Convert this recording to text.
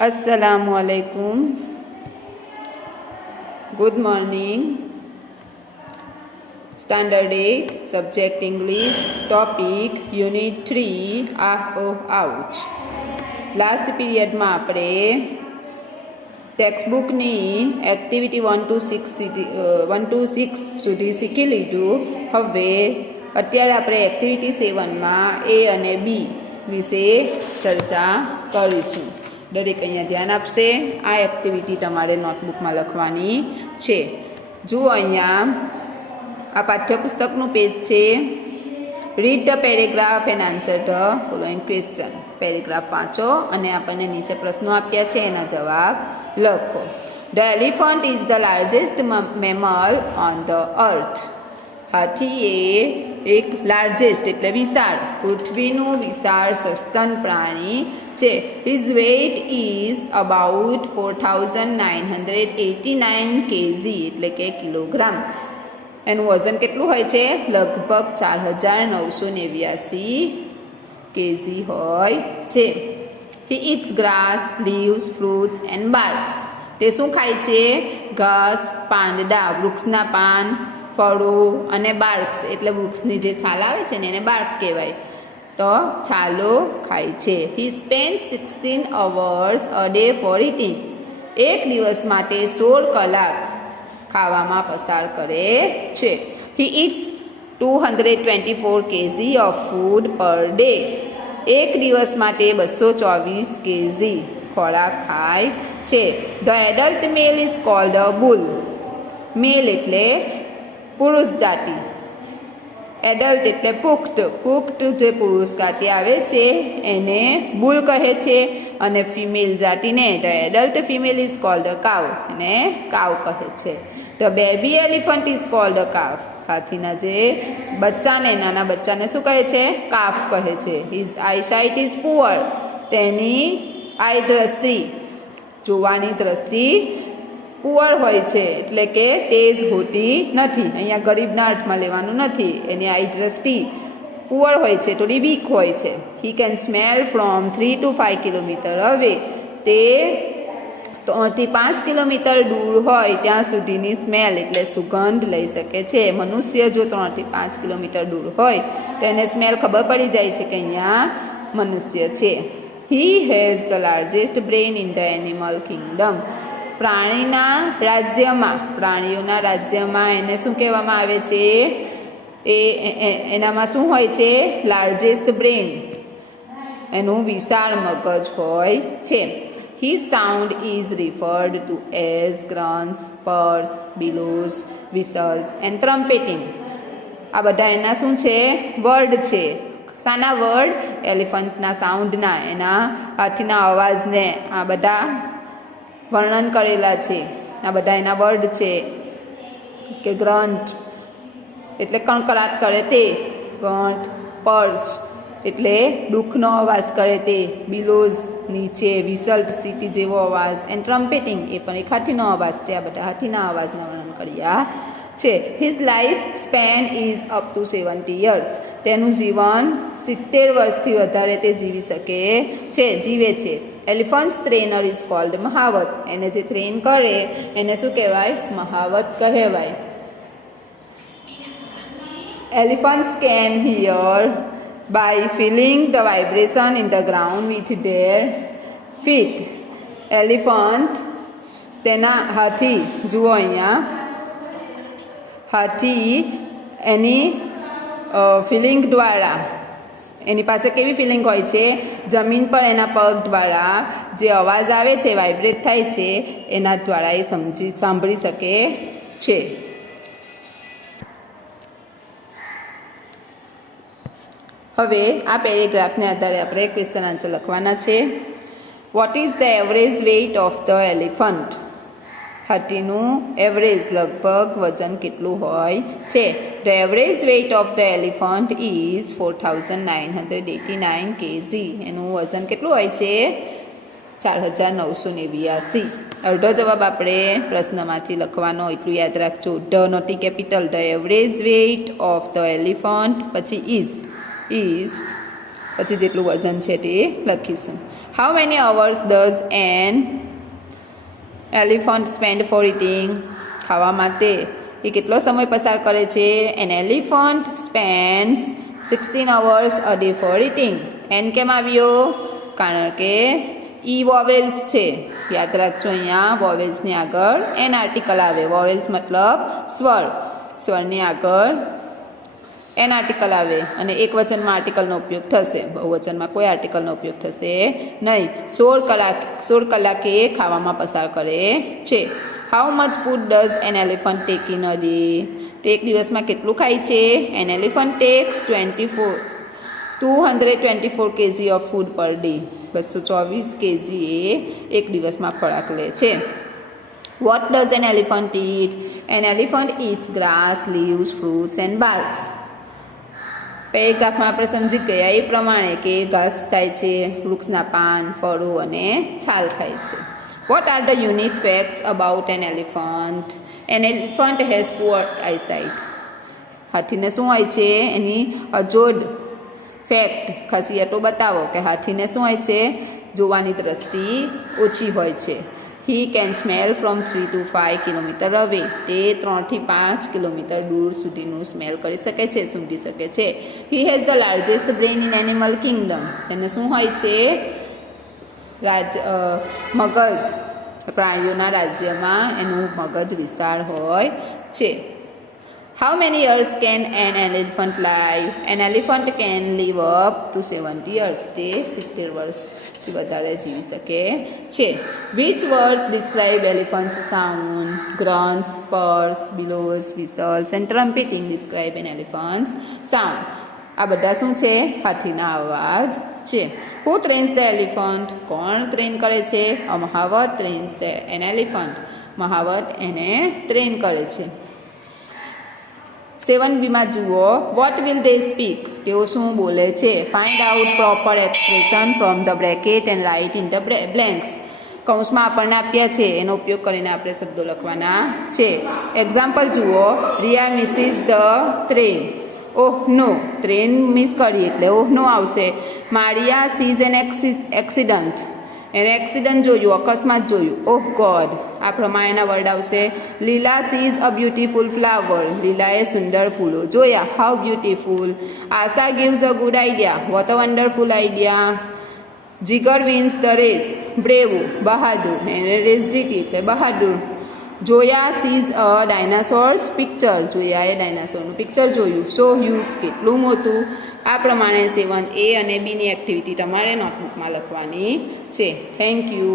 Assalamualaikum. Good morning. Standard 8, Subject English, Topic Unit 3, ouch. Last period માં આપણે ટેક્સ્ટબુકની activity 1 to 6 સુધી શીખી લીધું. હવે અત્યારે આપણે એક્ટિવિટી 7માં A અને B વિશે ચર્ચા કરીશું. દરેક અહીંયા ધ્યાન આપશે. આ એક્ટિવિટી તમારે નોટબુકમાં લખવાની છે. જુઓ અહીંયા આ પાઠ્યપુસ્તકનું પેજ છે. Read the paragraph and answer the following question. Paragraph વાંચો અને આપણને નીચે પ્રશ્નો આપ્યા છે એના જવાબ લખો. The elephant is the largest mammal on the earth. હાથી એ એક લાર્જેસ્ટ એટલે વિશાળ, પૃથ્વીનું વિશાળ સસ્તન પ્રાણી છે. His weight is about 4989 kg એટલે કે કિલોગ્રામ. એનું વજન કેટલું હોય છે? લગભગ 4989 kg હોય છે. He eats grass, leaves, fruits and barks. તે શું ખાય છે? ઘાસ, પાંદડા, વૃક્ષના પાન, ફળો અને બાર્ક્સ એટલે વૃક્ષની જે છાલ આવે છે ને એને બાર્ક કહેવાય. તો છાલો ખાય છે. હી spend 16 hours a day for eating. એક દિવસ માટે 16 કલાક ખાવામાં પસાર કરે છે. He it's 224 kg of food per day. એક દિવસ માટે 224 kg ખોરાક ખાય છે. The adult male is called a bull. Male એટલે પુરુષ જાતિ, એડલ્ટ એટલે પુખ્ત જે પુરુષ જાતિ આવે છે એને બુલ કહે છે. અને ફિમેલ જાતિને the adult female is called a cow, એને કાવ કહે છે. The baby elephant is called a calf. હાથીના જે બચ્ચાને, નાના બચ્ચાને શું કહે છે? કાફ કહે છે. His eyesight is poor. તેની આઈ દ્રષ્ટિ, જોવાની દ્રષ્ટિ પુઅર હોય છે એટલે કે તેજ હોતી નથી. અહીંયા ગરીબના અર્થમાં લેવાનું નથી. એની આઈ દ્રષ્ટિ પુઅર હોય છે, થોડી વીક હોય છે. He can smell from 3 to 5 kilometre અવે. તે 3 થી 5 કિલોમીટર દૂર હોય ત્યાં સુધીની સ્મેલ એટલે સુગંધ લઈ શકે છે. મનુષ્ય જો 3 થી 5 કિલોમીટર દૂર હોય તો એને સ્મેલ ખબર પડી જાય છે કે અહીંયા મનુષ્ય છે. He has the largest brain in the animal Kingdom. પ્રાણીઓના રાજ્યમાં એને શું કહેવામાં આવે છે? એનામાં શું હોય છે? લાર્જેસ્ટ બ્રેઇન, એનું વિશાળ મગજ હોય છે. His sound is referred to as grunts, purrs, bellows, whistles and trumpeting. આ બધા એના શું છે? વર્ડ છે. શાના વર્ડ? એલિફન્ટના સાઉન્ડના, એના હાથીના અવાજને આ બધા વર્ણન કરેલા છે. આ બધા એના વર્ડ છે. કે ગ્રંટ એટલે કણકરાટ કરે તે, ગંઠ, પર્સ એટલે દુઃખનો અવાજ કરે તે, બિલોઝ નીચે, વિસલ્ટ સીટી જેવો અવાજ, એન્ડ ટ્રમ્પેટિંગ એ પણ એક હાથીનો અવાજ છે. આ બધા હાથીના અવાજના વર્ણન કર્યા છે. His life span is up to 70 years. તેનું જીવન 70 વર્ષથી વધારે તે જીવી શકે છે, જીવે છે. Elephants trainer is called mahout. એને જે ટ્રેન કરે એને શું કહેવાય? મહાવત કહેવાય. Elephants can hear by feeling the vibration in the ground with their feet. Elephant તેના હાથી, જુઓ અહીંયા હાથી એની ફિલિંગ દ્વારા, એની પાસે કેવી ફિલિંગ હોય છે? જમીન પર એના પગ દ્વારા જે અવાજ આવે છે, વાઇબ્રેટ થાય છે, એના દ્વારા એ સાંભળી શકે છે. હવે આ પેરેગ્રાફને આધારે આપણે ક્વેશ્ચન આન્સર લખવાના છે. What is the average weight of the elephant? હાથીનું એવરેજ લગભગ વજન કેટલું હોય છે? The average weight of the elephant is 4989 kg. એનું વજન કેટલું હોય છે? 4989. અડધો જવાબ આપણે પ્રશ્નમાંથી લખવાનો, એટલું યાદ રાખજો. ધ નોટી capital. The average weight of the elephant, પછી ઇઝ પછી જેટલું વજન છે તે લખીશું. How many hours does an elephant spend for eating? ખાવા માટે એ કેટલો સમય પસાર કરે છે? An elephant spends 16 hours a day for eating. An કેમ આવ્યો? કારણ કે ઈ વોવેલ્સ છે. યાદ રાખજો, અહીંયા વોવેલ્સની આગળ એન આર્ટિકલ આવે. વોવેલ્સ મતલબ સ્વર. સ્વરની આગળ એન આર્ટિકલ આવે અને એક વચનમાં આર્ટિકલનો ઉપયોગ થશે. બહુવચનમાં કોઈ આર્ટિકલનો ઉપયોગ થશે નહીં. 16 કલાકે ખાવામાં પસાર કરે છે. How much food does an elephant take in a day? તે એક દિવસમાં કેટલું ખાય છે? An elephant takes 224 kg of food per day. 224 kg એ એક દિવસમાં ખોરાક લે છે. What does an elephant eat? An elephant eats grass, leaves, fruits and barks. પેરેગ્રાફમાં આપણે સમજી ગયા એ પ્રમાણે કે ઘાસ ખાય છે, વૃક્ષના પાન, ફળો અને છાલ ખાય છે. What are the unique facts about an elephant? An elephant has poor eyesight. હાથીને શું હોય છે? એની અજોડ ફેક્ટ, ખાસિયતો બતાવો કે હાથીને શું હોય છે? જોવાની દ્રષ્ટિ ઓછી હોય છે. He can smell from 3 to 5 kilometre અવે. તે 3 થી 5 કિલોમીટર દૂર સુધીનું સ્મેલ કરી શકે છે, સૂંઘી શકે છે. He has the largest brain in animal Kingdom. તેને શું હોય છે? મગજ. પ્રાણીઓના રાજ્યમાં એનું મગજ વિશાળ હોય છે. How many years can an elephant live? An elephant can live up to 70 years. તે 70 વર્ષથી વધારે જીવી શકે છે. Which words describe elephants sound? Grunts, purrs, bellows, whistles and trumpeting describe an elephants sound. આ બધા શું છે? હાથીના અવાજ છે. Who trains the elephant? કોણ ટ્રેન કરે છે? A mahout trains the an elephant. મહાવત એને ટ્રેન કરે છે. 7bમાં જુઓ. What will they speak? તેઓ શું બોલે છે? Find out proper expression from the bracket and write in the blanks. કૌંસમાં આપણને આપ્યા છે એનો ઉપયોગ કરીને આપણે શબ્દો લખવાના છે. એક્ઝામ્પલ જુઓ. Riya misses the train. Oh no, train miss કરી એટલે ઓહ નો આવશે. Maria sees an accident. એને એક્સિડન્ટ જોયું, અકસ્માત જોયું. ઓહ ગોડ, આ પ્રમાણેના વર્ડ આવશે. Leela sees a beautiful flower. લીલાએ સુંદર ફૂલો જોયા. How beautiful. Asha gives a good idea. What a wonderful idea. Jigar wins the race. Brave, બહાદુર. એને રેસ જીતી એટલે બહાદુર. Joya sees a dinosaurs picture. જોયાએ ડાયનાસોરનું પિક્ચર જોયું. સો હ્યુઝ, કેટલું મોટું. આ પ્રમાણે 7A અને Bની એક્ટિવિટી તમારે નોટબુકમાં લખવાની છે. Thank you.